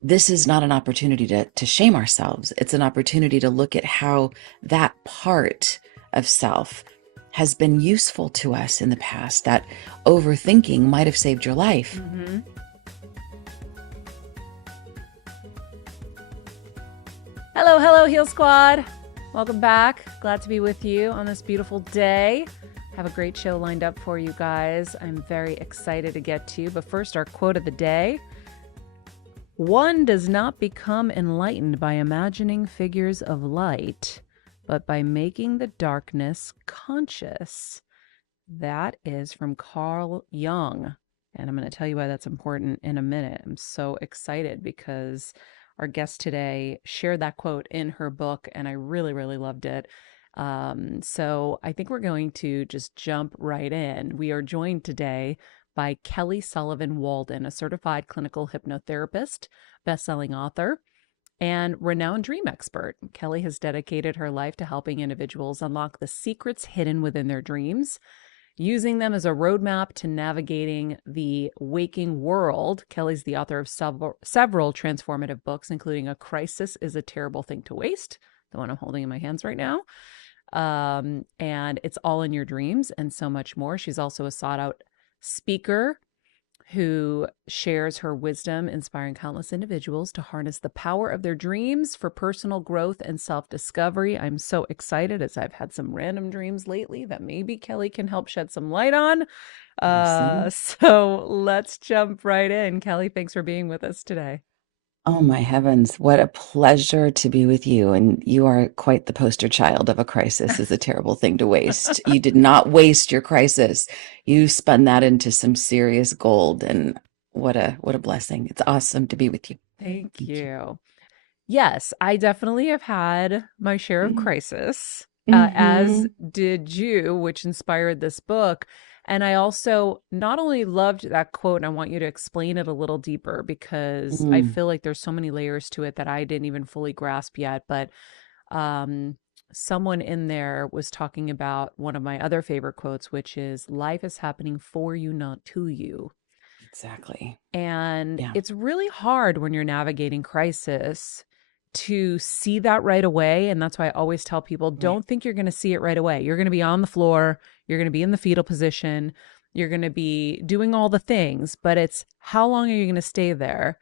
this is not an opportunity to shame ourselves. It's an opportunity to look at how that part of self has been useful to us in the past. That overthinking might have saved your life. Mm-hmm. Hello, hello, Heal Squad. Welcome back. Glad to be with you on this beautiful day. Have a great show lined up for you guys. I'm very excited to get to. But first, our quote of the day. One does not become enlightened by imagining figures of light, but by making the darkness conscious. That is from Carl Jung. And I'm going to tell you why that's important in a minute. I'm so excited because our guest today shared that quote in her book, and I really, really loved it. So I think we're going to just jump right in. We are joined today by Kelly Sullivan Walden, a certified clinical hypnotherapist, best-selling author, and renowned dream expert. Kelly has dedicated her life to helping individuals unlock the secrets hidden within their dreams, using them as a roadmap to navigating the waking world. Kelly's the author of several transformative books, including A Crisis is a Terrible Thing to Waste, the one I'm holding in my hands right now. And It's All in Your Dreams, and so much more. She's also a sought-out speaker who shares her wisdom, inspiring countless individuals to harness the power of their dreams for personal growth and self-discovery. I'm so excited, as I've had some random dreams lately that maybe Kelly can help shed some light on. Awesome. So let's jump right in. Kelly, thanks for being with us today. Oh my heavens, what a pleasure to be with you. And you are quite the poster child of a crisis is a terrible thing to waste. You did not waste your crisis. You spun that into some serious gold. And what a blessing. It's awesome to be with you. Thank Thank you. you. Yes, I definitely have had my share of Mm-hmm. crisis, as Mm-hmm. did you, which inspired this book. And I also not only loved that quote, and I want you to explain it a little deeper because I Mm, feel like there's so many layers to it that I didn't even fully grasp yet. But um, someone in there was talking about one of my other favorite quotes, which is life is happening for you, not to you. exactly. And Yeah. it's really hard when you're navigating crisis to see that right away. And that's why I always tell people Right. don't think you're going to see it right away. You're going to be on the floor, you're going to be in the fetal position, you're going to be doing all the things, but it's how long are you going to stay there?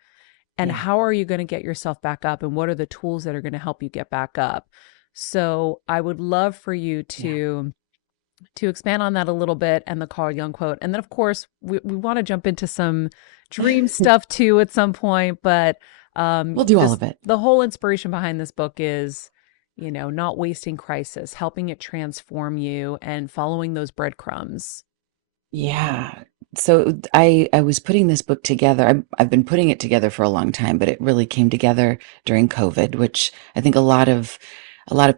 And Yeah. how are you going to get yourself back up? And what are the tools that are going to help you get back up? So I would love for you Yeah. to expand on that a little bit and the Carl Jung quote. And then, of course, we want to jump into some dream stuff too at some point. But We'll do all just of it. the whole inspiration behind this book is, not wasting crisis, helping it transform you and following those breadcrumbs. Yeah. So I was putting this book together. I've been putting it together for a long time, but it really came together during COVID, which I think a lot of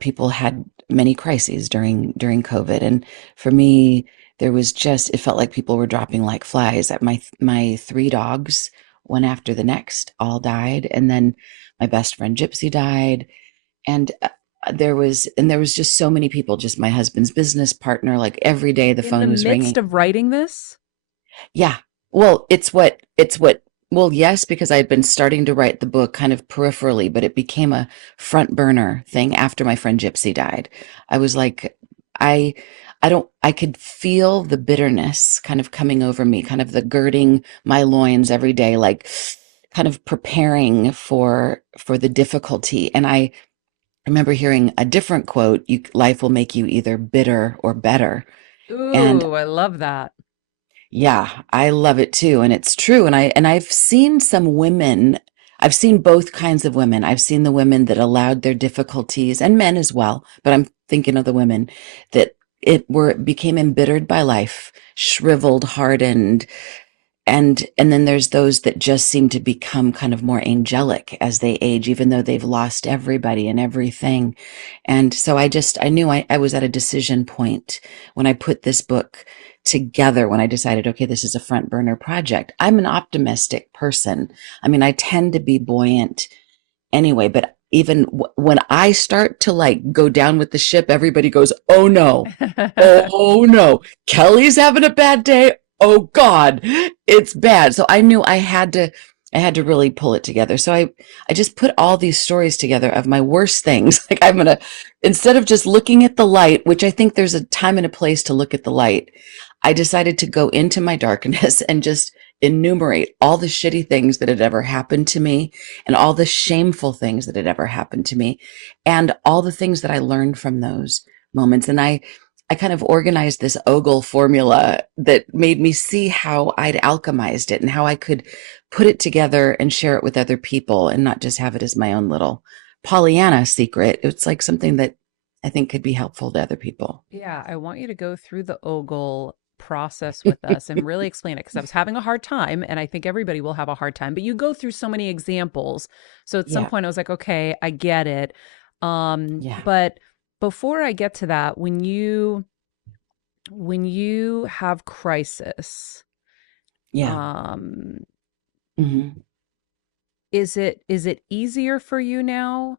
people had many crises during COVID. And for me, there was just it felt like people were dropping like flies. My three dogs, one after the next, all died, and then my best friend Gypsy died, and there was just so many people, just my husband's business partner, like every day the In the phone was midst ringing. of writing this, Yeah. Well, well, yes, because I had been starting to write the book kind of peripherally, but it became a front burner thing after my friend Gypsy died. I was like, I, I could feel the bitterness kind of coming over me, kind of the girding my loins every day, like kind of preparing for the difficulty. And I remember hearing a different quote, life will make you either bitter or better. And ooh, I love that. yeah, I love it too, and it's true. And I've seen some women, I've seen both kinds of women. I've seen the women that allowed their difficulties, and men as well, but I'm thinking of the women that became embittered by life, shriveled, hardened, and then there's those that just seem to become kind of more angelic as they age, even though they've lost everybody and everything. And so I knew I was at a decision point when I put this book together, when I decided, okay, this is a front burner project. I'm an optimistic person. I mean, I tend to be buoyant anyway, but even when I start to like go down with the ship, everybody goes, oh no, oh no, Kelly's having a bad day. Oh God, it's bad. So I knew I had to. I had to really pull it together. So I just put all these stories together of my worst things. Like I'm going to, instead of just looking at the light, which I think there's a time and a place to look at the light, I decided to go into my darkness and just enumerate all the shitty things that had ever happened to me and all the shameful things that had ever happened to me and all the things that I learned from those moments. And I kind of organized this Ogle formula that made me see how I'd alchemized it and how I could put it together and share it with other people and not just have it as my own little Pollyanna secret. It's like something that I think could be helpful to other people. Yeah, I want you to go through the Ogle process with us and really explain it because I was having a hard time and I think everybody will have a hard time, but you go through so many examples. So at some Yeah. point I was like, okay, I get it. Yeah. But before I get to that, when you have crisis, Yeah. um, Hmm. is it easier for you now?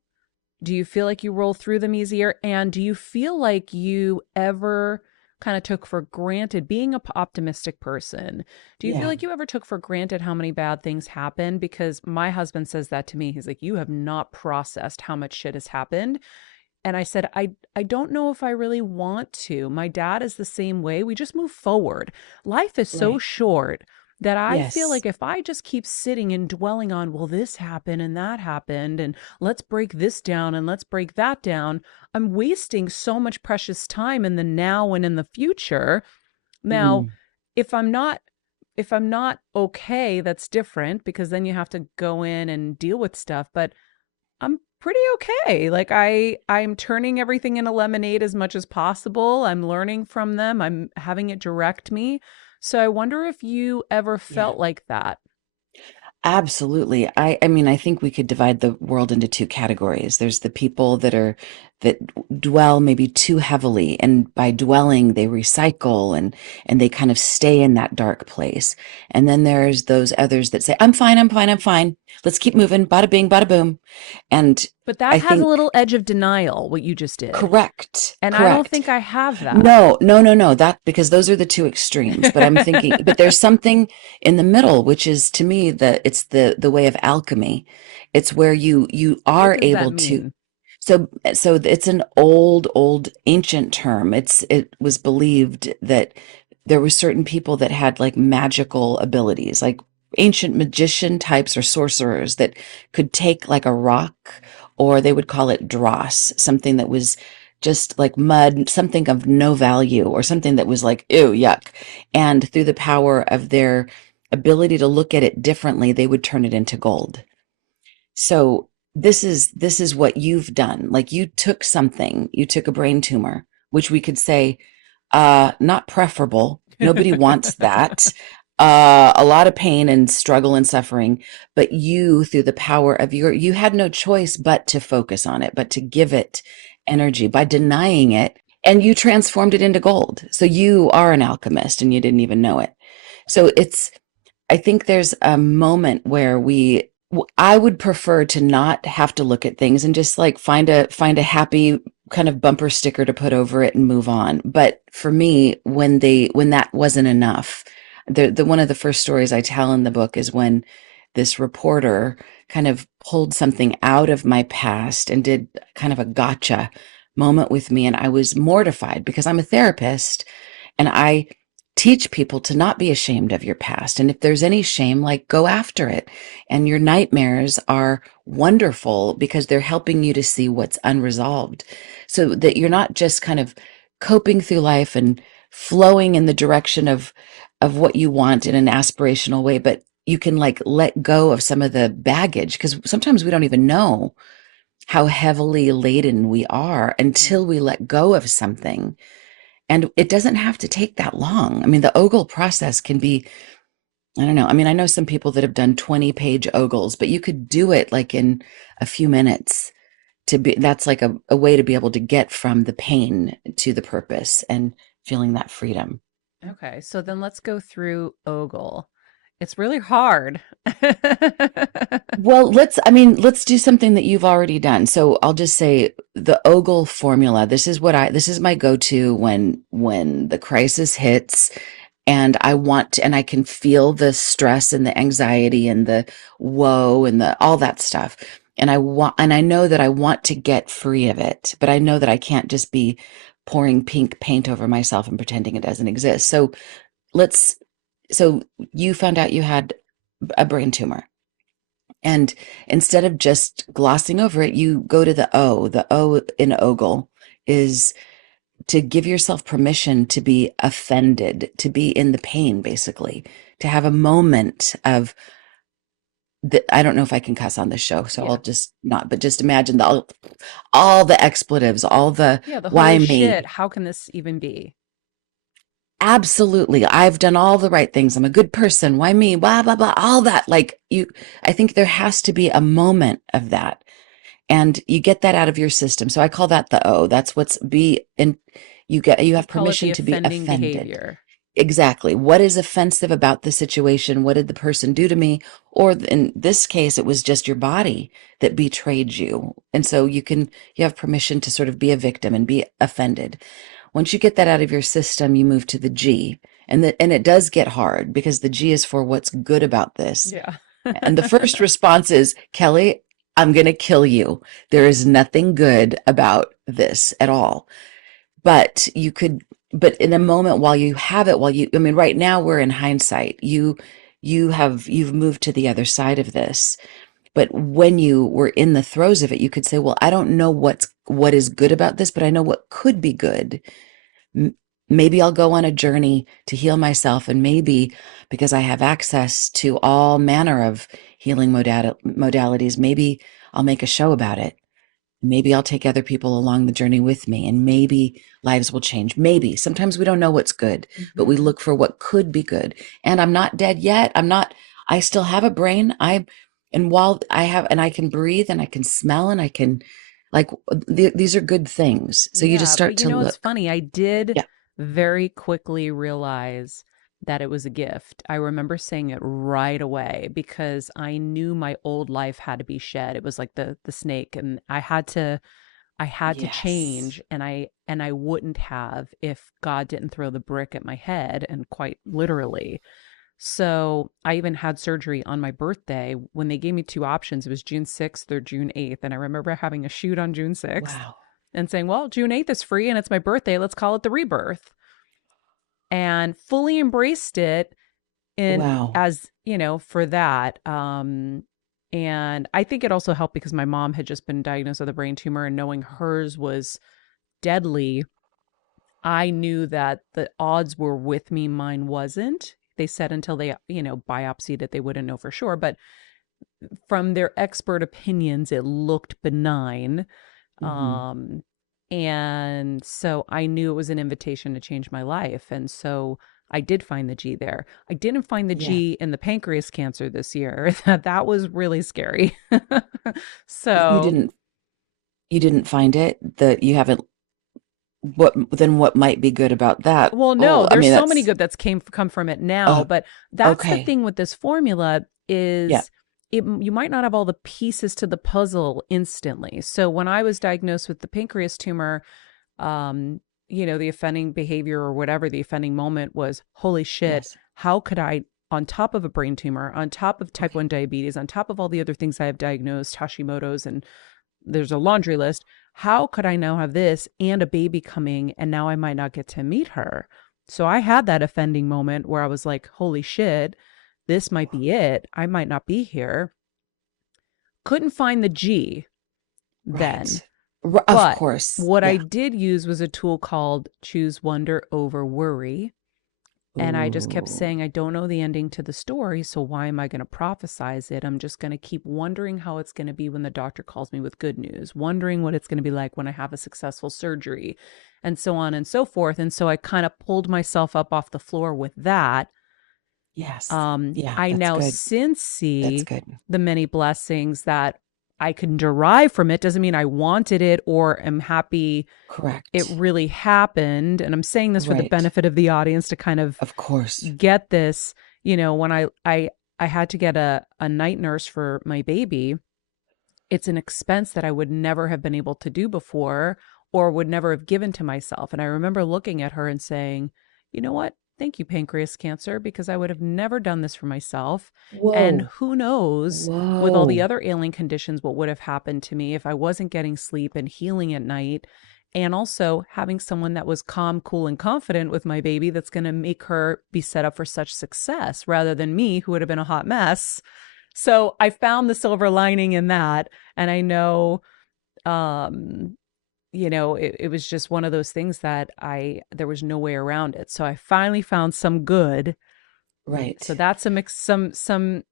Do you feel like you roll through them easier? And do you feel like you ever kind of took for granted being a optimistic person? Do you feel Yeah. like you ever took for granted how many bad things happen? Because my husband says that to me. He's like, you have not processed how much shit has happened. And I said, I don't know if I really want to. My dad is the same way. We just move forward. Life is so Right. short that I feel Yes. like if I just keep sitting and dwelling on, well, this happened and that happened, and let's break this down and let's break that down, I'm wasting so much precious time in the now and in the future. Now, Mm. if I'm not if I'm not okay, that's different because then you have to go in and deal with stuff, but I'm pretty okay. Like I'm turning everything into lemonade as much as possible. I'm learning from them. I'm having it direct me. So I wonder if you ever Yeah. felt like that. Absolutely. I mean, I think we could divide the world into two categories. There's the people that dwell maybe too heavily, and by dwelling, they recycle and they kind of stay in that dark place. And then there's those others that say, I'm fine, I'm fine, I'm fine. Let's keep moving. Bada bing, bada boom. And But that I has a think little edge of denial, what you just did. correct, And I don't correct. think I have that. No, no, no, no. That because those are the two extremes. But I'm thinking, but there's something in the middle, which is to me it's the way of alchemy. It's where you What are does that able to. mean? So it's an old ancient term. It was believed that there were certain people that had like magical abilities, like ancient magician types or sorcerers that could take like a rock, or they would call it dross, something that was just like mud, something of no value, or something that was like, ew, yuck. And through the power of their ability to look at it differently, they would turn it into gold. So this is what you've done. Like you took something, you took a brain tumor, which we could say, not preferable. Nobody wants that. A lot of pain and struggle and suffering, but you, through the power of you had no choice but to focus on it, but to give it energy by denying it, and you transformed it into gold. So you are an alchemist and you didn't even know it. So I think there's a moment where I would prefer to not have to look at things and just like find a happy kind of bumper sticker to put over it and move on. But for me, when that wasn't enough, the one of the first stories I tell in the book is when this reporter kind of pulled something out of my past and did kind of a gotcha moment with me, and I was mortified because I'm a therapist and I teach people to not be ashamed of your past. And if there's any shame, like go after it. And your nightmares are wonderful because they're helping you to see what's unresolved so that you're not just kind of coping through life and flowing in the direction of what you want in an aspirational way, but you can like let go of some of the baggage because sometimes we don't even know how heavily laden we are until we let go of something, and it doesn't have to take that long. I mean, the Ogle process can be, I don't know. I mean, I know some people that have done 20-page Ogles, but you could do it like in a few minutes that's like a way to be able to get from the pain to the purpose and feeling that freedom. Okay, so then let's go through Ogle. It's really hard. Well, let's do something that you've already done. So I'll just say the Ogle formula. This is my go-to when the crisis hits and I want to, and I can feel the stress and the anxiety and the woe and the all that stuff. And I know that I want to get free of it, but I know that I can't just be pouring pink paint over myself and pretending it doesn't exist. So let's, so you found out you had a brain tumor. And instead of just glossing over it, you go to the O. The O in Ogle is to give yourself permission to be offended, to be in the pain, basically, to have a moment of I don't know if I can cuss on this show, so I'll Yeah. just not, but just imagine all the expletives, all the Yeah. The why holy shit. me. How can this even be? Absolutely. I've done all the right things. I'm a good person. Why me? Blah, blah, blah. All that. Like I think there has to be a moment of that. And you get that out of your system. So I call that the O. That's what's be and you I have call it the permission to be offending offended. behavior. Exactly. What is offensive about the situation? What did the person do to me? Or in this case, it was just your body that betrayed you. And so you have permission to sort of be a victim and be offended. Once you get that out of your system, you move to the G. And it does get hard because the G is for what's good about this. Yeah. And the first response is, Kelly, I'm going to kill you. There is nothing good about this at all. But but in a moment while you have it, I mean, right now we're in hindsight. You've moved to the other side of this. But when you were in the throes of it, you could say, well, I don't know what is good about this, but I know what could be good. Maybe I'll go on a journey to heal myself. And maybe because I have access to all manner of healing modalities, maybe I'll make a show about it. Maybe I'll take other people along the journey with me, and maybe lives will change. Maybe. Sometimes we don't know what's good, but we Hmm. look for what could be good. And I'm not dead yet. I still have a brain. And while and I can breathe and I can smell and I can, like, these are good things. So you just Yeah, start but to it's look. funny. I did Yeah. very quickly realize that it was a gift. I remember saying it right away because I knew my old life had to be shed. It was like the snake, and I had to Yes. change, and I wouldn't have if God didn't throw the brick at my head, and quite literally. So I even had surgery on my birthday. When they gave me two options, it was June 6th or June 8th. And I remember having a shoot on June 6th Wow. and saying, well, June 8th is free and it's my birthday. Let's call it the rebirth. And fully embraced it in Wow. as, for that. And I think it also helped because my mom had just been diagnosed with a brain tumor, and knowing hers was deadly, I knew that the odds were with me, mine wasn't. They said until they, biopsied it, they wouldn't know for sure. But from their expert opinions, it looked benign. Hmm. Um, and so I knew it was an invitation to change my life. And so I did find the G there. I didn't find the Yeah. G in the pancreas cancer this year. That was really scary. You So, didn't you didn't find it that you haven't what might be good about that? well, no, Oh, I there's mean, so many that's good that's come from it now, uh but that's the okay. thing with this formula Yeah. is you might not have all the pieces to the puzzle instantly. So when I was diagnosed with the pancreas tumor, um, the offending behavior or whatever the offending moment was, holy shit, Yes. how could I, on top of a brain tumor, on top of type Okay. 1 diabetes, on top of all the other things I have diagnosed, Hashimoto's, and there's a laundry list, how could I now have this and a baby coming and now I might not get to meet her? So I had that offending moment where I was like, holy shit, this might be it. I might not be here. Couldn't find the G then. Right. Of But course. what I Yeah. did use was a tool called Choose Wonder Over Worry. And I just kept Ooh. saying, I don't know the ending to the story, so why am I going to prophesize it? I'm just going to keep wondering how it's going to be when the doctor calls me with good news, wondering what it's going to be like when I have a successful surgery, and so on and so forth. And so I kind of pulled myself up off the floor with that. Yes. Yeah, I that's now good. since That's see good. the many blessings that I can derive from it. Doesn't mean I wanted it or am happy it Correct. really happened. And I'm saying this for the Right. benefit of the audience to kind of Of course. get this. When I had to get a night nurse for my baby, it's an expense that I would never have been able to do before or would never have given to myself. And I remember looking at her and saying, you know what? Thank you, pancreas cancer, because I would have never done this for myself. And Whoa. who knows, with all the Whoa. other ailing conditions, what would have happened to me if I wasn't getting sleep and healing at night. And also having someone that was calm, cool, and confident with my baby that's going to make her be set up for such success rather than me, who would have been a hot mess. So I found the silver lining in that. And I know, um, it was just one of those things that there was no way around it. So I finally found some good. So Right. that's some,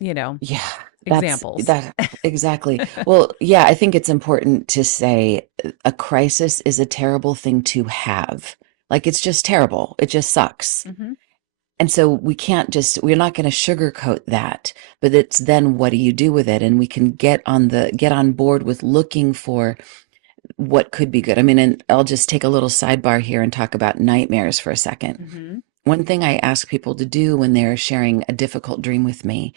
you know, Yeah, that's examples. that exactly. Well, yeah, I think it's important to say a crisis is a terrible thing to have. Like it's just terrible. It just sucks. Hmm. And so we're not going to sugarcoat that, but it's then what do you do with it? And we can get on board with looking for what could be good. I mean, and I'll just take a little sidebar here and talk about nightmares for a second. Hmm. One thing I ask people to do when they're sharing a difficult dream with me,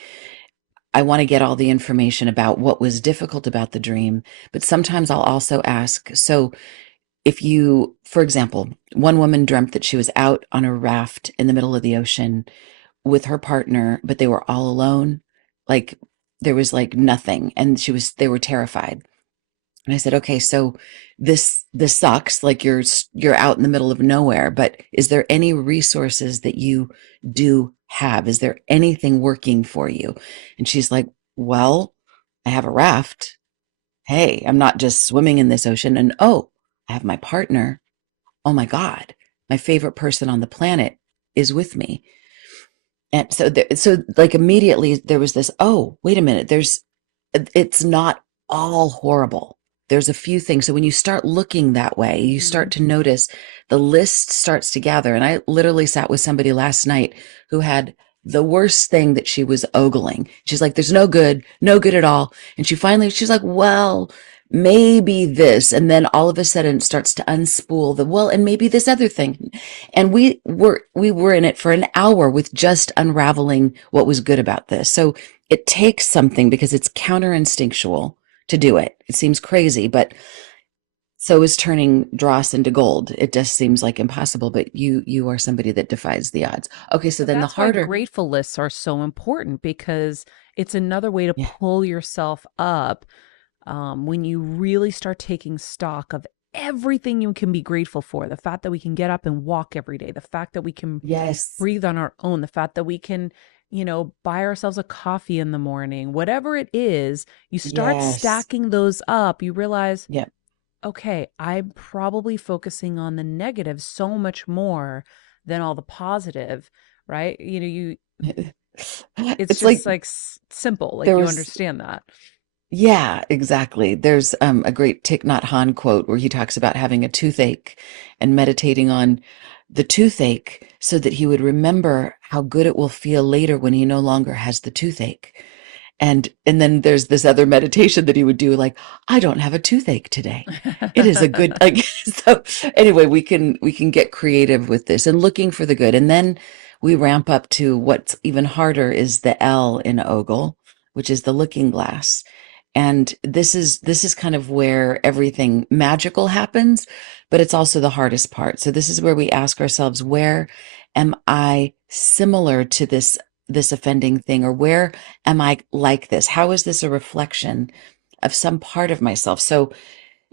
I want to get all the information about what was difficult about the dream, but sometimes I'll also ask, so if you, for example, one woman dreamt that she was out on a raft in the middle of the ocean with her partner, but they were all alone. Like there was like nothing. And they were terrified. And I said, okay, so this sucks. Like you're out in the middle of nowhere, but is there any resources that you do have? Is there anything working for you? And she's like, well, I have a raft. Hey, I'm not just swimming in this ocean. And oh, I have my partner. Oh my God, my favorite person on the planet is with me. And so like immediately there was this, oh, wait a minute, it's not all horrible. There's a few things. So when you start looking that way, you Hmm. start to notice the list starts to gather. And I literally sat with somebody last night who had the worst thing that she was ogling. She's like, there's no good at all. And she's like, well, maybe this. And then all of a sudden it starts to unspool and maybe this other thing. And we were in it for an hour with just unraveling what was good about this. So it takes something because it's counter instinctual to do it. It seems crazy, but so is turning dross into gold. It just seems like impossible, but you are somebody that defies the odds. Okay, so But then the that's why harder, grateful lists are so important, because it's another way to yeah, pull yourself up, when you really start taking stock of everything you can be grateful for. The fact that we can get up and walk every day, the fact that we can yes, breathe on our own, the fact that we can, buy ourselves a coffee in the morning, whatever it is, you start yes, stacking those up, you realize, yeah. okay, I'm probably focusing on the negative so much more than all the positive, right? It's It's like just like simple, like there you was understand that. Yeah, exactly. There's a great Thich Nhat Hanh quote where he talks about having a toothache and meditating on the toothache so that he would remember how good it will feel later when he no longer has the toothache. And then there's this other meditation that he would do, like, I don't have a toothache today. It is a good like so anyway, we can get creative with this and looking for the good. And then we ramp up to what's even harder is the L in Ogle, which is the looking glass. And this is kind of where everything magical happens, but it's also the hardest part. So this is where we ask ourselves, where am I similar to this offending thing, or where am I like this? How is this a reflection of some part of myself? So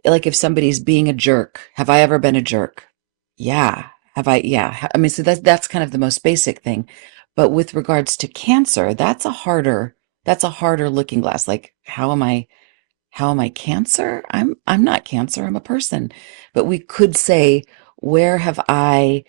like if somebody's being a jerk, have I ever been a jerk? Yeah. Have I? Yeah. I mean, so that's kind of the most basic thing. But with regards to cancer, that's a harder looking glass. Like, how am I cancer? I'm not cancer. I'm a person. But we could say, where have I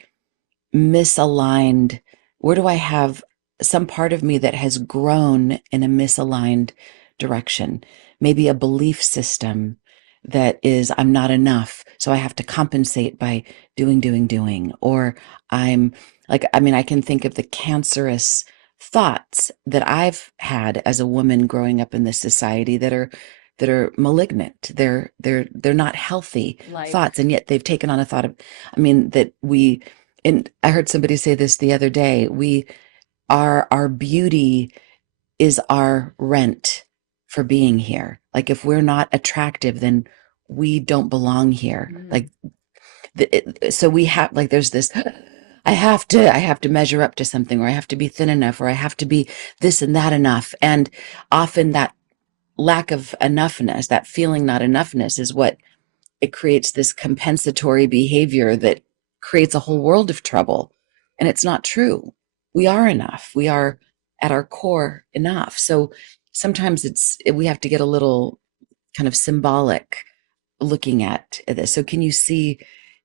misaligned? Where do I have some part of me that has grown in a misaligned direction? Maybe a belief system that is, I'm not enough. So I have to compensate by doing. Or I'm like, I mean, I can think of the cancerous thoughts that I've had as a woman growing up in this society that are malignant. They're not healthy Like, thoughts. And yet they've taken on a thought of, I mean, and I heard somebody say this the other day, our beauty is our rent for being here. Like if we're not attractive, then we don't belong here. mm, Like so we have like there's this I have to measure up to something, or I have to be thin enough, or I have to be this and that enough. And often that lack of enoughness, that feeling not enoughness is what it creates this compensatory behavior that creates a whole world of trouble. And it's not true. We are enough. We are at our core enough. So sometimes we have to get a little kind of symbolic looking at this. So can you see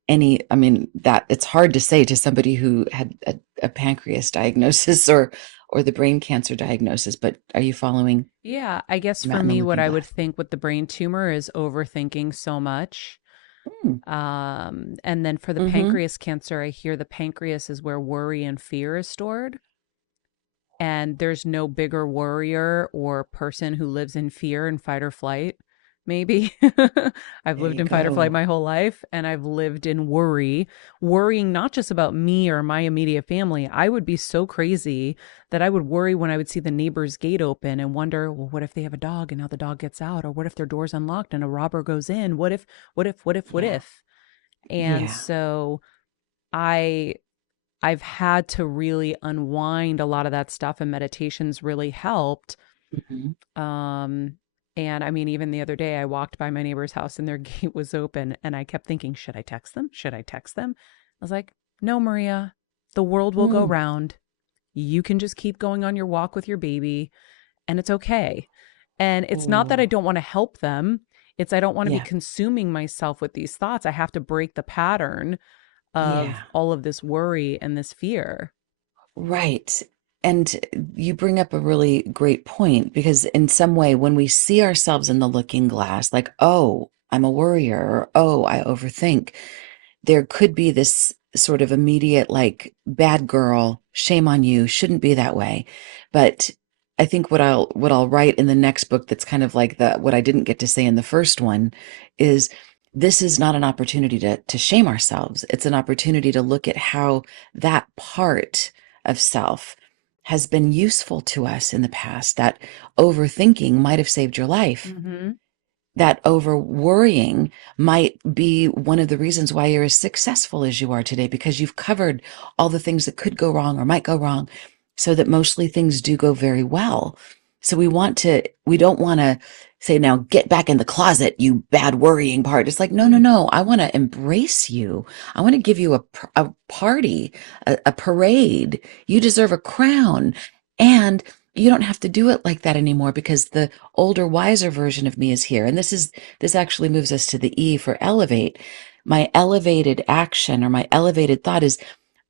any, I mean, that it's hard to say to somebody who had a pancreas diagnosis or the brain cancer diagnosis, but are you following? Yeah, I guess I'm for out in the me, what looking I would glass. think with the brain tumor is overthinking so much. Mm, And then for the mm-hmm. pancreas cancer, I hear the pancreas is where worry and fear is stored. And there's no bigger worrier or person who lives in fear and fight or flight, maybe. I've There lived you in fight or flight go. my whole life, and I've lived in worry, worrying not just about me or my immediate family. I would be so crazy that I would worry when I would see the neighbor's gate open and wonder, well, what if they have a dog and now the dog gets out? Or what if their door's unlocked and a robber goes in? What Yeah. if? And Yeah. so I I've had to really unwind a lot of that stuff, and meditations really helped. Hmm. Um, and I mean, even the other day, I walked by my neighbor's house and their gate was open, and I kept thinking, should I text them? Should I text them? I was like, no, Maria, the world will go Mm. round. You can just keep going on your walk with your baby, and it's okay. And it's not that I Oh, don't want to help them. It's I don't want to be yeah. consuming myself with these thoughts. I have to break the pattern of Yeah. all of this worry and this fear. Right. And you bring up a really great point because, in some way, when we see ourselves in the looking glass, like, oh, I'm a worrier, or oh, I overthink, there could be this sort of immediate, like, bad girl, shame on you, shouldn't be that way. But I think what I'll write in the next book that's kind of like the what I didn't get to say in the first one is this is not an opportunity to shame ourselves. It's an opportunity to look at how that part of self has been useful to us in the past. That overthinking might have saved your life. Mm-hmm. That over worrying might be one of the reasons why you're as successful as you are today, because you've covered all the things that could go wrong or might go wrong, so that mostly things do go very well. So we don't want to say, now get back in the closet, you bad worrying part. It's like, no, no, no. I want to embrace you. I want to give you a party, a parade. You deserve a crown. And you don't have to do it like that anymore, because the older, wiser version of me is here. And this actually moves us to the E for elevate. My elevated action or my elevated thought is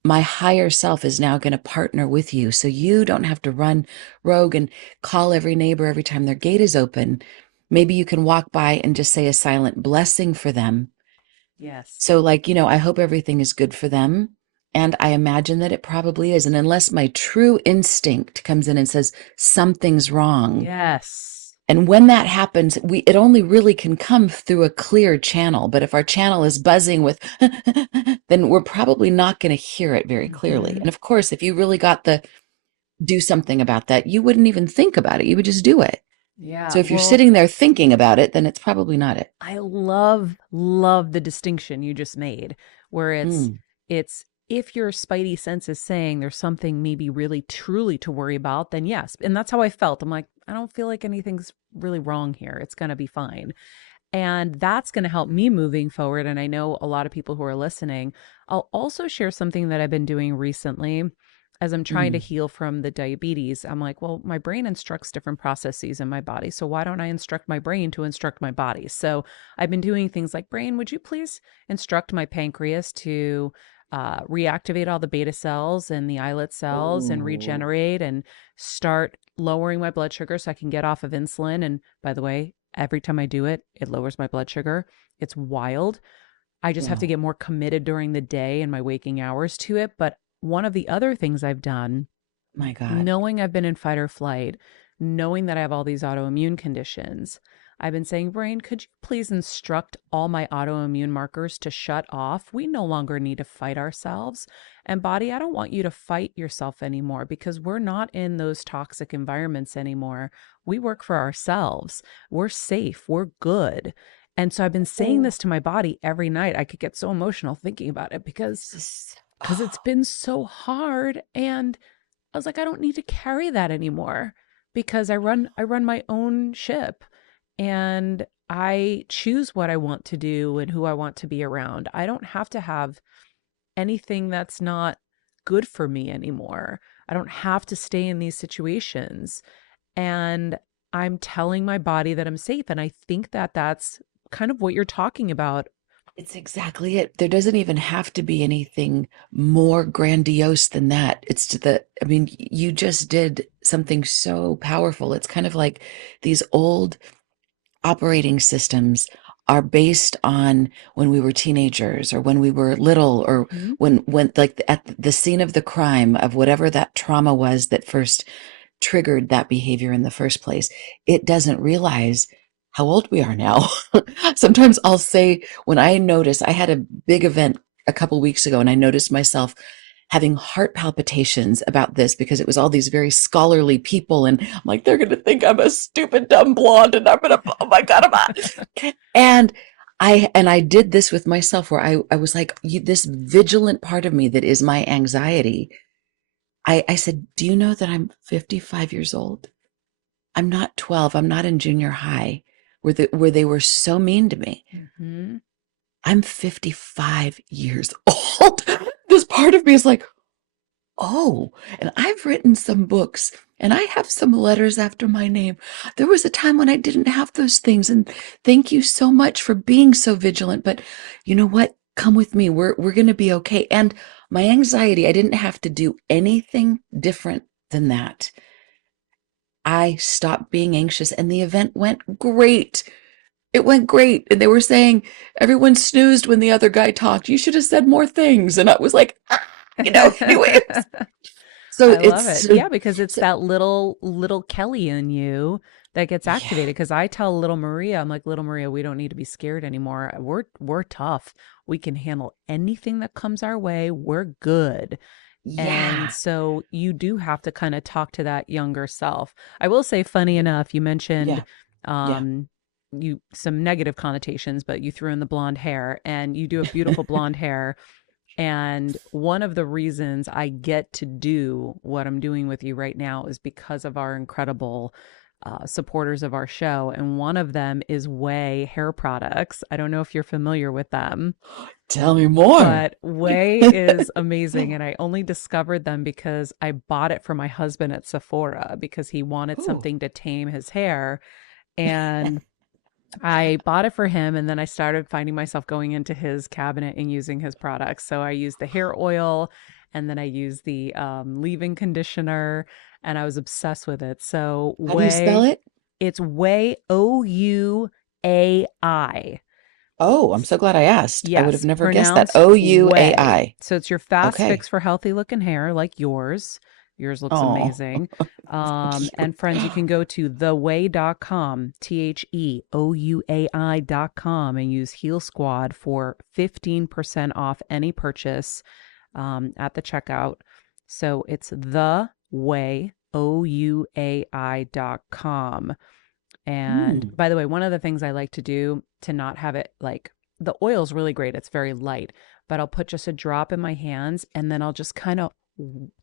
my higher self is now going to partner with you. So you don't have to run rogue and call every neighbor every time their gate is open. Maybe you can walk by and just say a silent blessing for them. Yes. So, like, I hope everything is good for them. And I imagine that it probably is. And unless my true instinct comes in and says something's wrong, Yes. and when that happens, it only really can come through a clear channel. But if our channel is buzzing with, then we're probably not going to hear it very clearly. Mm-hmm. And of course, if you really got the do something about that, you wouldn't even think about it. You would just do it. Yeah. So if you're Well, sitting there thinking about it, then it's probably not it. I love the distinction you just made, where Mm, it's if your spidey sense is saying there's something maybe really truly to worry about, then yes. And that's how I felt. I'm like, I don't feel like anything's really wrong here. It's going to be fine. And that's going to help me moving forward. And I know a lot of people who are listening. I'll also share something that I've been doing recently as I'm trying to mm, heal from the diabetes. I'm like, well, my brain instructs different processes in my body. So why don't I instruct my brain to instruct my body? So I've been doing things like, brain, would you please instruct my pancreas to reactivate all the beta cells and the islet cells and oh, regenerate and start lowering my blood sugar so I can get off of insulin. And by the way, every time I do it, it lowers my blood sugar. It's wild. I just have to wow, get more committed during the day and my waking hours to it. But one of the other things I've done, my God. knowing I've been in fight or flight, knowing that I have all these autoimmune conditions, I've been saying, brain, could you please instruct all my autoimmune markers to shut off? We no longer need to fight ourselves. And body, I don't want you to fight yourself anymore, because we're not in those toxic environments anymore. We work for ourselves. We're safe. We're good. And so I've been saying Oh, this to my body every night. I could get so emotional thinking about it because this is. because it's Oh, been so hard. And I was like, I don't need to carry that anymore because I run my own ship and I choose what I want to do and who I want to be around. I don't have to have anything that's not good for me anymore. I don't have to stay in these situations. And I'm telling my body that I'm safe. And I think that that's kind of what you're talking about. it's exactly it. There doesn't even have to be anything more grandiose than that. It's to the, I mean, you just did something so powerful. It's kind of like these old operating systems are based on when we were teenagers or when we were little or Mhm. when like at the scene of the crime of whatever that trauma was that first triggered that behavior in the first place. It doesn't realize how old we are now. Sometimes I'll say when I notice I had a big event a couple weeks ago and I noticed myself having heart palpitations about this because it was all these very scholarly people and I'm like they're going to think I'm a stupid dumb blonde and I'm going to oh my god and I did this with myself where I was like this vigilant part of me that is my anxiety. I said, do you know that I'm 55 years old? I'm not 12. I'm not in junior high where they were so mean to me. Mhm. I'm 55 years old. This part of me is like, oh, and I've written some books and I have some letters after my name. There was a time when I didn't have those things. And thank you so much for being so vigilant. But you know what? Come with me. We're gonna be okay. And my anxiety, I didn't have to do anything different than that. I stopped being anxious and the event went great. It went great. And they were saying everyone snoozed when the other guy talked. You should have said more things. And I was like, anyway. So I love it's it. Yeah, because it's so, that little Kelly in you that gets yeah, activated. Because I tell little Maria, I'm like, little Maria, we don't need to be scared anymore. We're tough. We can handle anything that comes our way. We're good. And yeah, so you do have to kind of talk to that younger self. I will say, funny enough, you mentioned yeah, yeah. um you some negative connotations, but you threw in the blonde hair and you do have beautiful blonde hair. And one of the reasons I get to do what I'm doing with you right now is because of our incredible supporters of our show. And one of them is Way Hair Products. I don't know if you're familiar with them, Tell me more. but Way is amazing. And I only discovered them because I bought it for my husband at Sephora because he wanted Ooh. something to tame his hair. And I bought it for him and then I started finding myself going into his cabinet and using his products. So I used the hair oil and then I used the leave-in conditioner and I was obsessed with it. So How do you spell Way, it? it's Way OUAI. Oh, I'm so glad I asked. I would have Yes, never guessed that. pronounced Way. OUAI. So it's your fast Okay. fix for healthy looking hair like yours. Yours looks Oh, amazing. thank you. And friends, you can go to theway.com, TheOuai.com, and use Heal Squad for 15% off any purchase at the checkout. So it's the way, OUAI.com. And Mm. by the way, one of the things I like to do to not have it like the oil's really great, it's very light, but I'll put just a drop in my hands and then I'll just kind of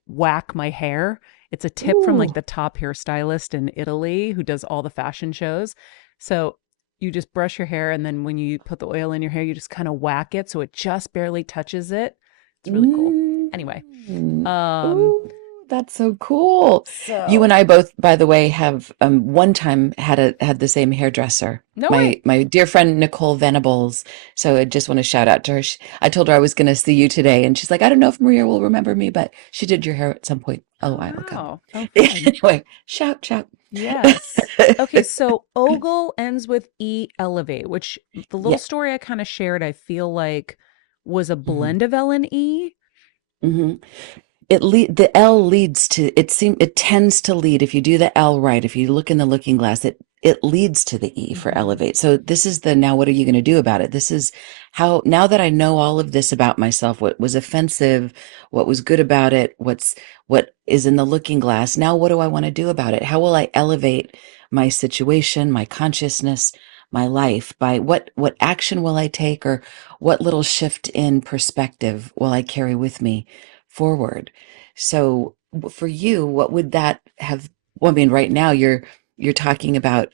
whack my hair. It's a tip from like Ooh. the top hairstylist in Italy who does all the fashion shows. So you just brush your hair and then when you put the oil in your hair, you just kind of whack it so it just barely touches it. It's really cool. Anyway, Mm. um, Ooh, that's so cool. You so and I both, by the way, have one time had the same hairdresser. no way. My dear friend Nicole Venables. So I just want to shout out to her. I told her I was going to see you today, and she's like, I don't know if Maria will remember me, but she did your hair at some point a Oh while ago. wow. Oh fun. Anyway, shout, shout. Yes. Okay, so Ogle ends with E elevate, which the little Yeah. story I kind of shared, I feel like was a hmm blend of L and E. hmm the L leads to it tends to lead if you do the L right, if you look in the looking glass, it leads to the E for Hmm. elevate. So this is the now what are you going to do about it? This is how now that I know all of this about myself, what was offensive, what was good about it, what is in the looking glass. Now what do I want to do about it? How will I elevate my situation, my consciousness, my life by what action will I take, or what little shift in perspective will I carry with me forward. So for you, what would that have, well, I mean, right now you're talking about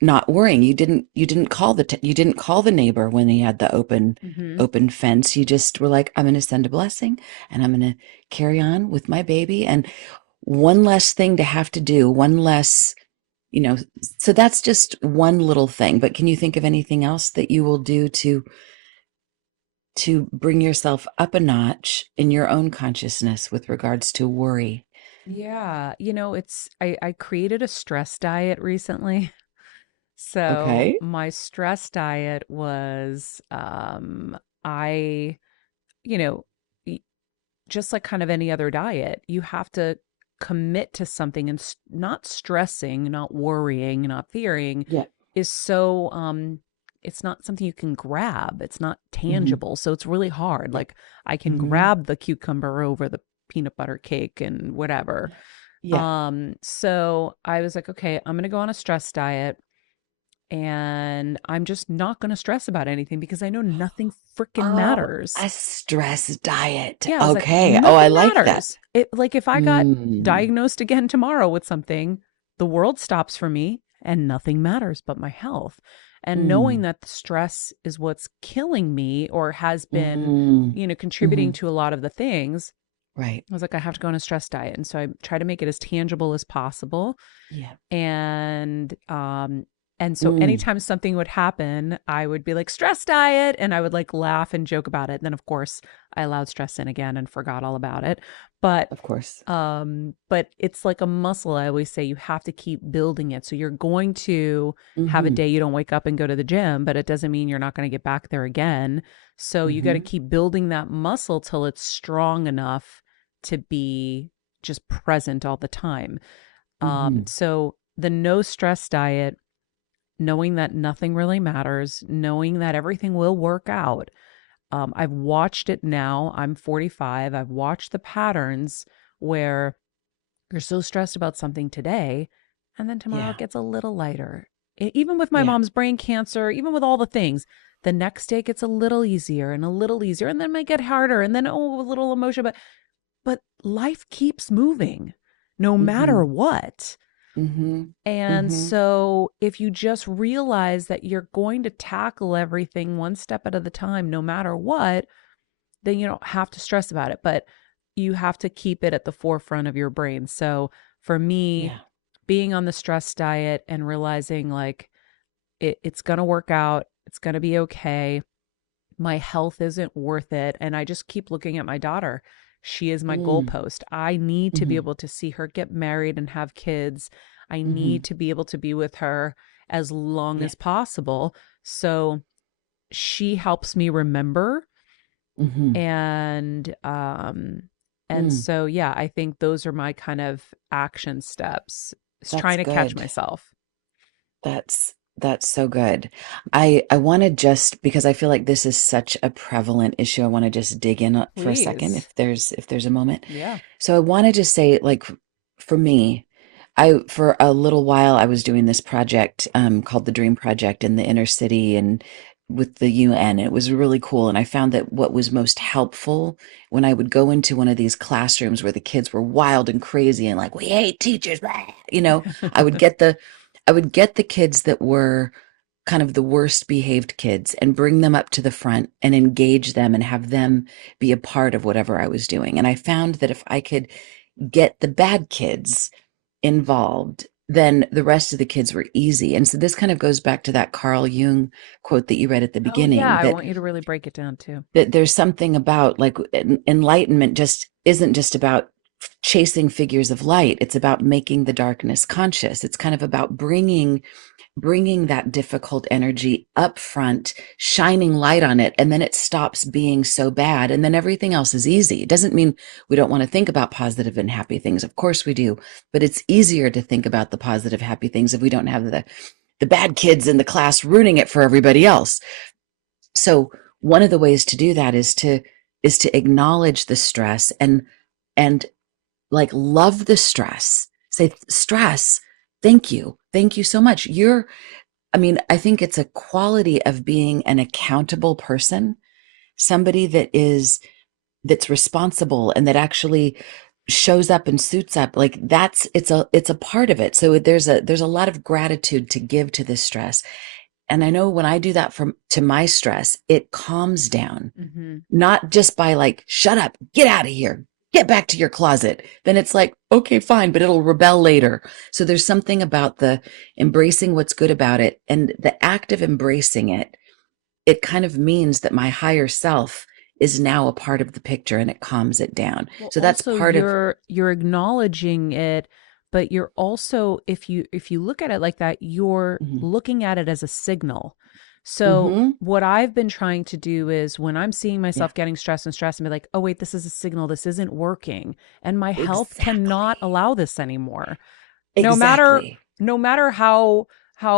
not worrying. You didn't call you didn't call the neighbor when he had the Hmm. open fence. You just were like, I'm going to send a blessing and I'm going to carry on with my baby. And one less thing to have to do, one less, you know, so that's just one little thing. But can you think of anything else that you will do to bring yourself up a notch in your own consciousness with regards to worry? Yeah, I created a stress diet recently. So Okay. my stress diet was I, you know, y- just like kind of any other diet, you have to commit to something, and not stressing, not worrying, not fearing Yeah. is so it's not something you can grab. It's not Hmm. tangible. So it's really hard. Yeah. Like I can Hmm. grab the cucumber over the peanut butter cake and whatever. Yeah. Yeah. So I was like, okay, I'm going to go on a stress diet, and I'm just not going to stress about anything because I know nothing freaking Oh, a matters. stress diet. Yeah, I was like, Okay. Oh, I nothing like that. matters. It like if I got Mm. diagnosed again tomorrow with something, the world stops for me and nothing matters but my health. And knowing Mm. that the stress is what's killing me or has been, Mm. contributing Hmm. to a lot of the things, Right. I was like, I have to go on a stress diet. And so I try to make it as tangible as possible. Yeah. And so Mm. anytime something would happen, I would be like, stress diet, and I would like laugh and joke about it. And then of course I allowed stress in again and forgot all about it. But Of course. but it's like a muscle. I always say you have to keep building it. So you're going to have a Hmm. day you don't wake up and go to the gym, but it doesn't mean you're not going to get back there again. So you got to Hmm. keep building that muscle till it's strong enough to be just present all the time. Hmm. So the no stress diet, knowing that nothing really matters, knowing that everything will work out. I've watched it now. I'm 45. I've watched the patterns where you're so stressed about something today, and then tomorrow it Yeah. gets a little lighter. Even with my Yeah. mom's brain cancer, even with all the things, the next day gets a little easier and a little easier, and then it might get harder, and then oh, a little emotion. But life keeps moving, no matter Hmm. what. Hmm. And Hmm. so, if you just realize that you're going to tackle everything one step at a time, no matter what, then you don't have to stress about it. But you have to keep it at the forefront of your brain. So, for me, Yeah. being on the stress diet and realizing like it's going to work out, it's going to be okay, my health isn't worth it. And I just keep looking at my daughter. She is my Mm. goalpost. I need to be Hmm. able to see her get married and have kids. I need Hmm. to be able to be with her as long Yeah. as possible. So she helps me remember. Hmm. And and Mm. so yeah, I think those are my kind of action steps. Is That's trying to catch good. myself. That's so good. I want to just, because I feel like this is such a prevalent issue, I want to just dig in for a second Please. if there's a moment. Yeah. So I want to just say, like, for me, I for a little while I was doing this project called the Dream Project in the inner city and with the UN. It was really cool. And I found that what was most helpful when I would go into one of these classrooms where the kids were wild and crazy and like, we hate teachers, blah," I would get the kids that were kind of the worst behaved kids and bring them up to the front and engage them and have them be a part of whatever I was doing. And I found that if I could get the bad kids involved, then the rest of the kids were easy. And so this kind of goes back to that Carl Jung quote that you read at the Oh yeah, beginning, I want you to really break it down too. that there's something about like enlightenment just isn't just about chasing figures of light. It's about making the darkness conscious. It's kind of about bringing that difficult energy up front, shining light on it, and then it stops being so bad. And then everything else is easy. It doesn't mean we don't want to think about positive and happy things. Of course we do. But it's easier to think about the positive, happy things if we don't have the bad kids in the class ruining it for everybody else. So one of the ways to do that is to acknowledge the stress and like love the stress. Say, stress, thank you. Thank you so much. I mean, I think it's a quality of being an accountable person, somebody that's responsible and that actually shows up and suits up. Like it's a part of it. So there's a lot of gratitude to give to this stress. And I know when I do that to my stress, it calms down, Hmm. not just by like, shut up, get out of here, get back to your closet. Then it's like, okay, fine, but it'll rebel later. So there's something about the embracing what's good about it, and the act of embracing it kind of means that my higher self is now a part of the picture, and it calms it down. Well, So that's also part of. you're acknowledging it, but you're also, if you look at it like that, you're Mhm. looking at it as a signal. So Mhm. what I've been trying to do is when I'm seeing Yeah, myself getting stressed and be like, oh wait, this is a signal, this isn't working, and my health cannot exactly. allow this anymore. No matter Exactly. no matter how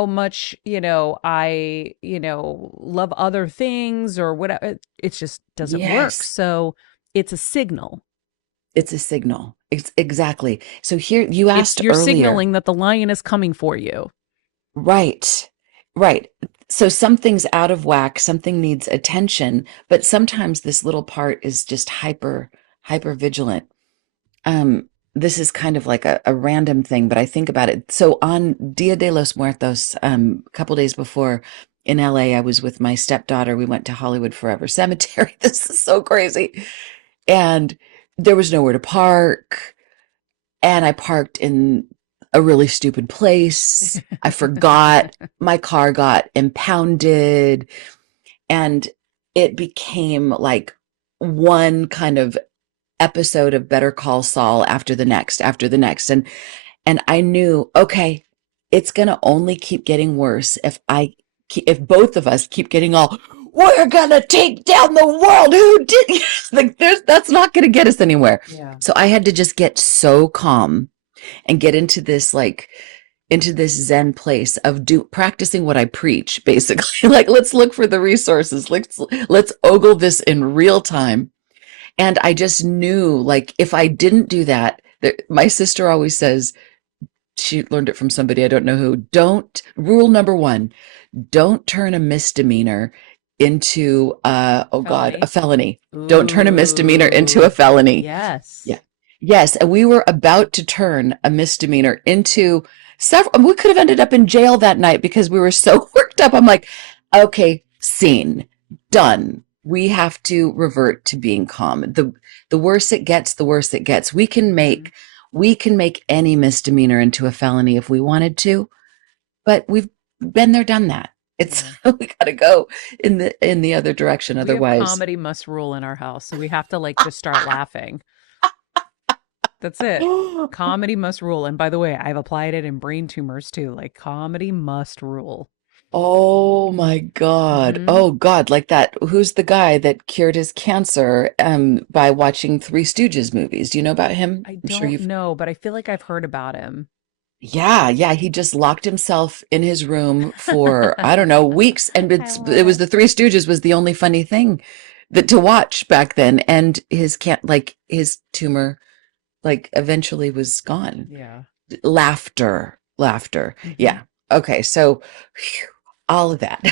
much, I, love other things or whatever, it just doesn't work. Yes. So it's a signal. It's a signal. Exactly. So here you asked You're earlier. signaling that the lion is coming for you. Right. Right. So something's out of whack, something needs attention, but sometimes this little part is just hyper vigilant. This is kind of like a random thing, but I think about it. So on Dia de los Muertos, a couple days before in LA, I was with my stepdaughter. We went to Hollywood Forever Cemetery. This is so crazy. And there was nowhere to park. And I parked in a really stupid place. I forgot. My car got impounded, and it became like one kind of episode of Better Call Saul after the next. And I knew, okay, it's going to only keep getting worse if both of us keep getting all, we're going to take down the world. Who did? Like, that's not going to get us anywhere. Yeah. So I had to just get so calm and get into this Zen place of practicing what I preach, basically. Like, let's look for the resources. Let's ogle this in real time. And I just knew, like, if I didn't do that, my sister always says, she learned it from somebody, I don't know who, don't, rule number one, don't turn a misdemeanor into, oh God, a Felony. felony. Don't turn a misdemeanor into a Ooh, felony. yes. Yeah. Yes. And we were about to turn a misdemeanor into several, we could have ended up in jail that night because we were so worked up. I'm like, okay, scene, done. We have to revert to being calm. The worse it gets, the worse it gets. Hmm. We can make any misdemeanor into a felony if we wanted to, but we've been there, done that. It's Yeah. we gotta go in the other direction. We have Otherwise, comedy must rule in our house, so we have to like just start laughing. That's it. Comedy must rule. And by the way, I've applied it in brain tumors too. Like comedy must rule. oh my God. Hmm. Oh God, like that. Who's the guy that cured his cancer by watching Three Stooges movies? Do you know about him? I I'm sure don't you've. know, but I feel like I've heard about him. Yeah, yeah, he just locked himself in his room for I don't know, weeks, and I love it was it. the Three Stooges was the only funny thing that to watch back then, and his tumor like eventually was gone. Yeah. Laughter. Hmm. Yeah. Okay, so phew, all of that.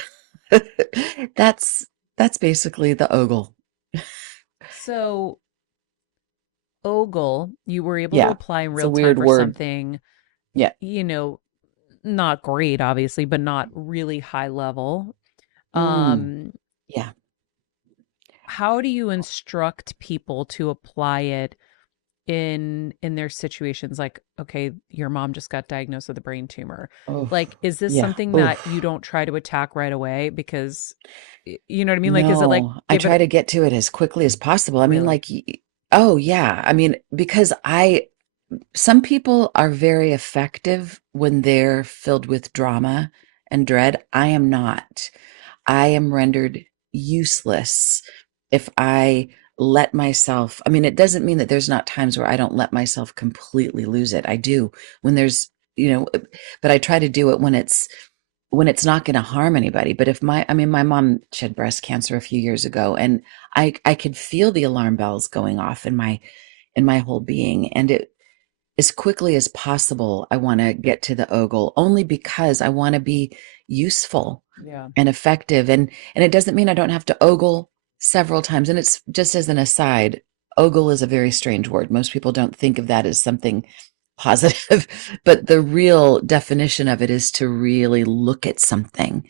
That's that's basically the ogle. So, Ogle, you were able to Yeah. apply in It's a real time weird for word. something, Yeah. you know, not great, obviously, but not really high level. Mm, Um, yeah. how do you instruct people to apply it in their situations? Like, okay, your mom just got diagnosed with a brain tumor. Oh, Like, is this yeah. something that you Oof. don't try to attack right away because you know what I mean? Like, is it like No, I give it try to get to it as quickly as possible. I mean, really? like, oh yeah. I mean, because some people are very effective when they're filled with drama and dread. I am not. I am rendered useless if I let myself. I mean, it doesn't mean that there's not times where I don't let myself completely lose it. I do when there's, but I try to do it when it's not going to harm anybody. But I mean, my mom, she had breast cancer a few years ago, and I could feel the alarm bells going off in my whole being, and as quickly as possible, I want to get to the Ogle only because I want to be useful Yeah. and effective. And it doesn't mean I don't have to ogle several times. And it's just as an aside, ogle is a very strange word. Most people don't think of that as something positive, but the real definition of it is to really look at something,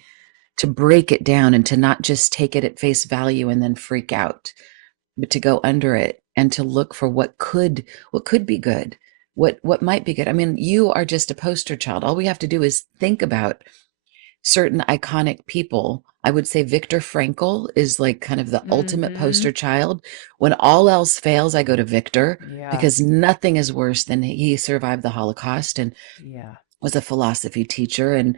to break it down and to not just take it at face value and then freak out, but to go under it and to look for what could be good, what might be good. I mean, you are just a poster child. All we have to do is think about certain iconic people. I would say Viktor Frankl is like kind of the ultimate Mm-hmm. poster child. When all else fails, I go to Viktor Yeah. because nothing is worse than he survived the Holocaust and Yeah. was a philosophy teacher and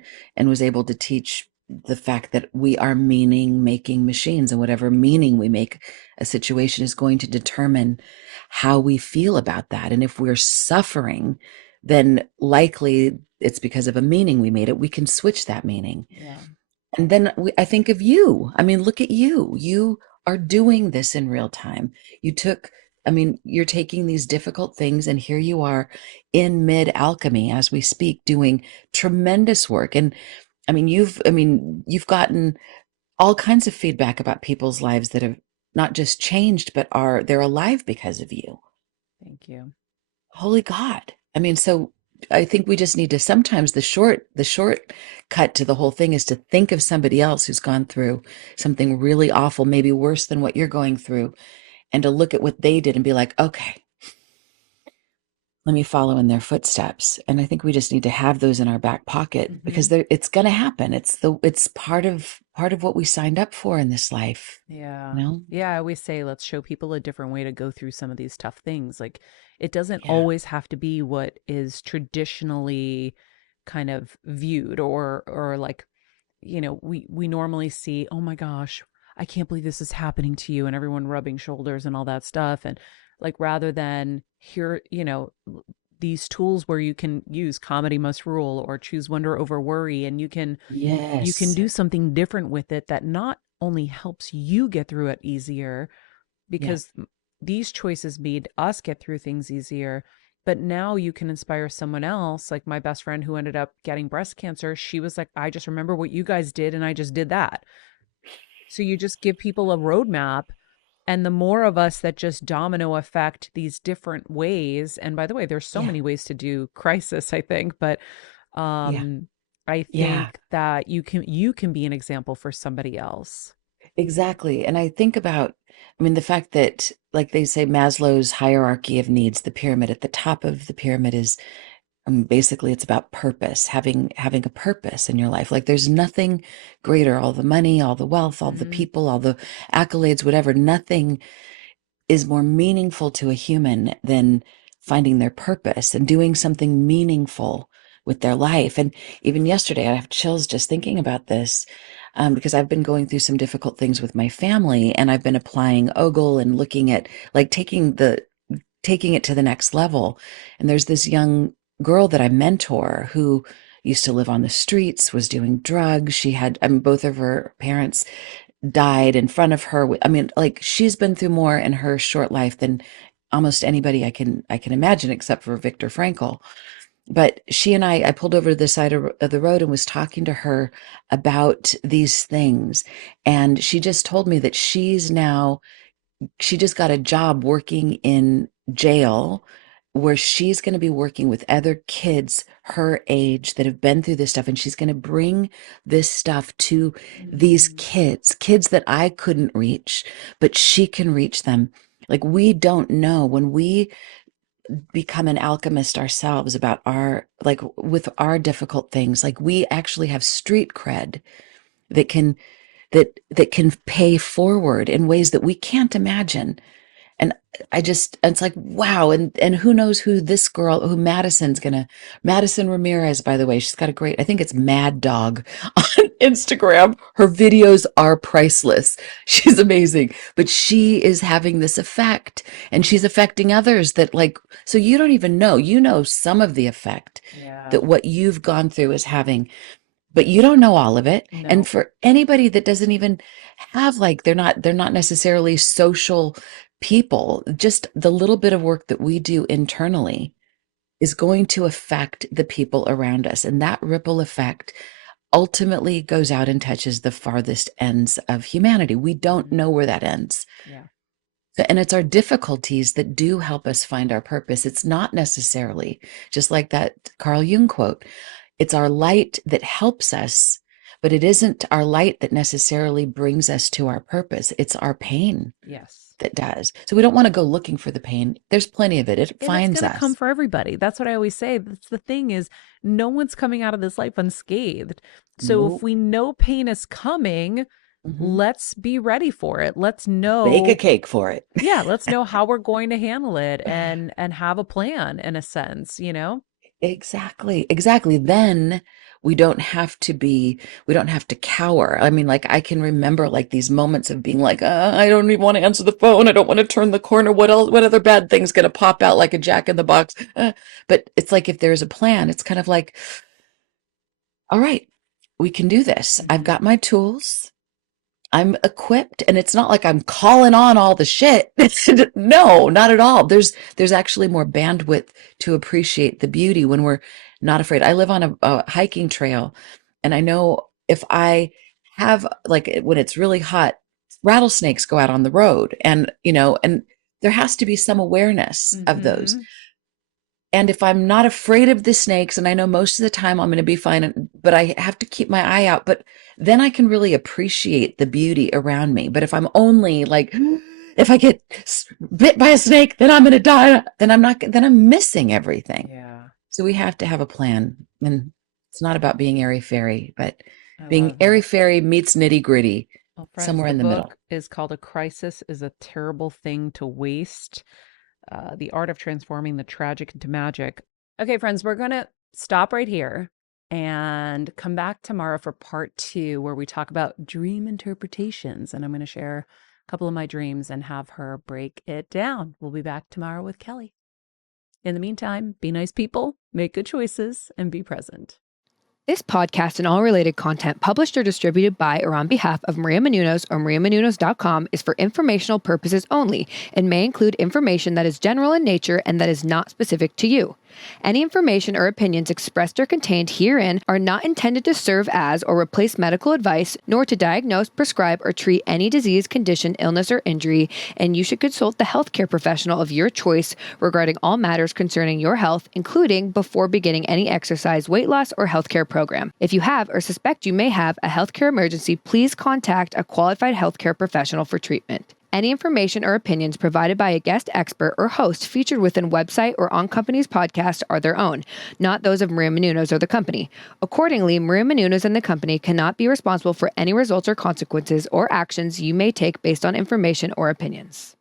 was able to teach the fact that we are meaning making machines, and whatever meaning we make a situation is going to determine how we feel about that. And if we're suffering, then likely it's because of a meaning we made it. We can switch that meaning. Yeah. And then I think of you. I mean, look at you. You are doing this in real time. You took, I mean, you're taking these difficult things, and here you are in mid alchemy as we speak, doing tremendous work. And I mean, you've gotten all kinds of feedback about people's lives that have not just changed, but they're alive because of you. Thank you. Holy God. I mean, so I think we just need to sometimes the short cut to the whole thing is to think of somebody else who's gone through something really awful, maybe worse than what you're going through, and to look at what they did and be like, okay, let me follow in their footsteps. And I think we just need to have those in our back pocket Mm-hmm. because it's going to happen. It's part of what we signed up for in this life, Yeah. you know? Yeah, I always say let's show people a different way to go through some of these tough things. Like it doesn't Yeah. always have to be what is traditionally kind of viewed or like, we normally see, "Oh my gosh, I can't believe this is happening to you," and everyone rubbing shoulders and all that stuff and like rather than here, these tools where you can use comedy must rule or choose wonder over worry and you can Yes. do something different with it that not only helps you get through it easier Yeah. because these choices made us get through things easier, but now you can inspire someone else. Like my best friend who ended up getting breast cancer, she was like, I just remember what you guys did and I just did that. So you just give people a roadmap, and the more of us that just domino effect these different ways, and by the way, there's so Yeah. many ways to do crisis, I think, but Yeah. um I Yeah. think that you can be an example for somebody else. Exactly. And I think about, I mean, the fact that, like they say, Maslow's hierarchy of needs, the pyramid at the top of the pyramid is basically it's about purpose, having a purpose in your life. Like there's nothing greater, all the money, all the wealth, all the Mhm. people, all the accolades, whatever, nothing is more meaningful to a human than finding their purpose and doing something meaningful with their life. And even yesterday, I have chills just thinking about this because I've been going through some difficult things with my family, and I've been applying Ogle and looking at like taking it to the next level. And there's this young girl that I mentor who used to live on the streets, was doing drugs. She had, I mean, both of her parents died in front of her. I mean, like she's been through more in her short life than almost anybody I can imagine, except for Viktor Frankl. But she and I pulled over to the side of the road and was talking to her about these things. And she just told me that she just got a job working in jail where she's going to be working with other kids her age that have been through this stuff, and she's going to bring this stuff to these Mhm. kids that I couldn't reach, but she can reach them. Like we don't know when we become an alchemist ourselves about our like with our difficult things, like we actually have street cred that can pay forward in ways that we can't imagine. And it's like, wow. And who knows who this girl, who Madison Ramirez, by the way, she's got a great, I think it's Mad Dog on Instagram. Her videos are priceless. She's amazing, but she is having this effect and she's affecting others that like, so you don't even know, some of the effect Yeah. that what you've gone through is having, but you don't know all of it. And No. for anybody that doesn't even have like they're not necessarily social people, just the little bit of work that we do internally is going to affect the people around us. And that ripple effect ultimately goes out and touches the farthest ends of humanity. We don't know where that ends. Yeah. And it's our difficulties that do help us find our purpose. It's not necessarily just like that Carl Jung quote. It's our light that helps us, but it isn't our light that necessarily brings us to our purpose. It's our pain. Yes. That does. So we don't want to go looking for the pain. There's plenty of it. It And it's finds going to come us. for everybody. That's what I always say. That's the thing is no one's coming out of this life unscathed. So if Nope. we know pain is coming, Mm-hmm. let's be ready for it. Let's Bake a know. cake for it. Yeah, let's know how we're going to handle it and have a plan in a sense, you know? Exactly. Exactly. Then we don't have to cower. I mean, like I can remember like these moments of being like, I don't even want to answer the phone. I don't want to turn the corner. What else? What other bad thing's going to pop out like a jack in the box? But it's like if there's a plan, it's kind of like, all right, we can do this. I've got my tools. I'm equipped, and it's not like I'm calling on all the shit. No, not at all. There's actually more bandwidth to appreciate the beauty when we're not afraid. I live on a hiking trail, and I know if I have like when it's really hot, rattlesnakes go out on the road, and and there has to be some awareness of those. Mm-hmm. And if I'm not afraid of the snakes, and I know most of the time I'm going to be fine, but I have to keep my eye out, but then I can really appreciate the beauty around me. But if I'm only like, if I get bit by a snake, then I'm going to die, then then I'm missing everything. Yeah. So we have to have a plan. And it's not about being airy fairy, but I being love airy that. fairy meets nitty gritty, Well, friends, somewhere the in the middle. book is called A Crisis is a Terrible Thing to Waste. The Art of Transforming the Tragic into Magic. Okay, friends, we're going to stop right here and come back tomorrow for part 2, where we talk about dream interpretations. And I'm going to share a couple of my dreams and have her break it down. We'll be back tomorrow with Kelly. In the meantime, be nice people, make good choices, and be present. This podcast and all related content published or distributed by or on behalf of Maria Menounos or mariamenounos.com is for informational purposes only and may include information that is general in nature and that is not specific to you. Any information or opinions expressed or contained herein are not intended to serve as or replace medical advice, nor to diagnose, prescribe, or treat any disease, condition, illness, or injury, and you should consult the healthcare professional of your choice regarding all matters concerning your health, including before beginning any exercise, weight loss, or healthcare program. If you have or suspect you may have a healthcare emergency, please contact a qualified healthcare professional for treatment. Any information or opinions provided by a guest expert or host featured within website or on company's podcast are their own, not those of Maria Menounos or the company. Accordingly, Maria Menounos and the company cannot be responsible for any results or consequences or actions you may take based on information or opinions.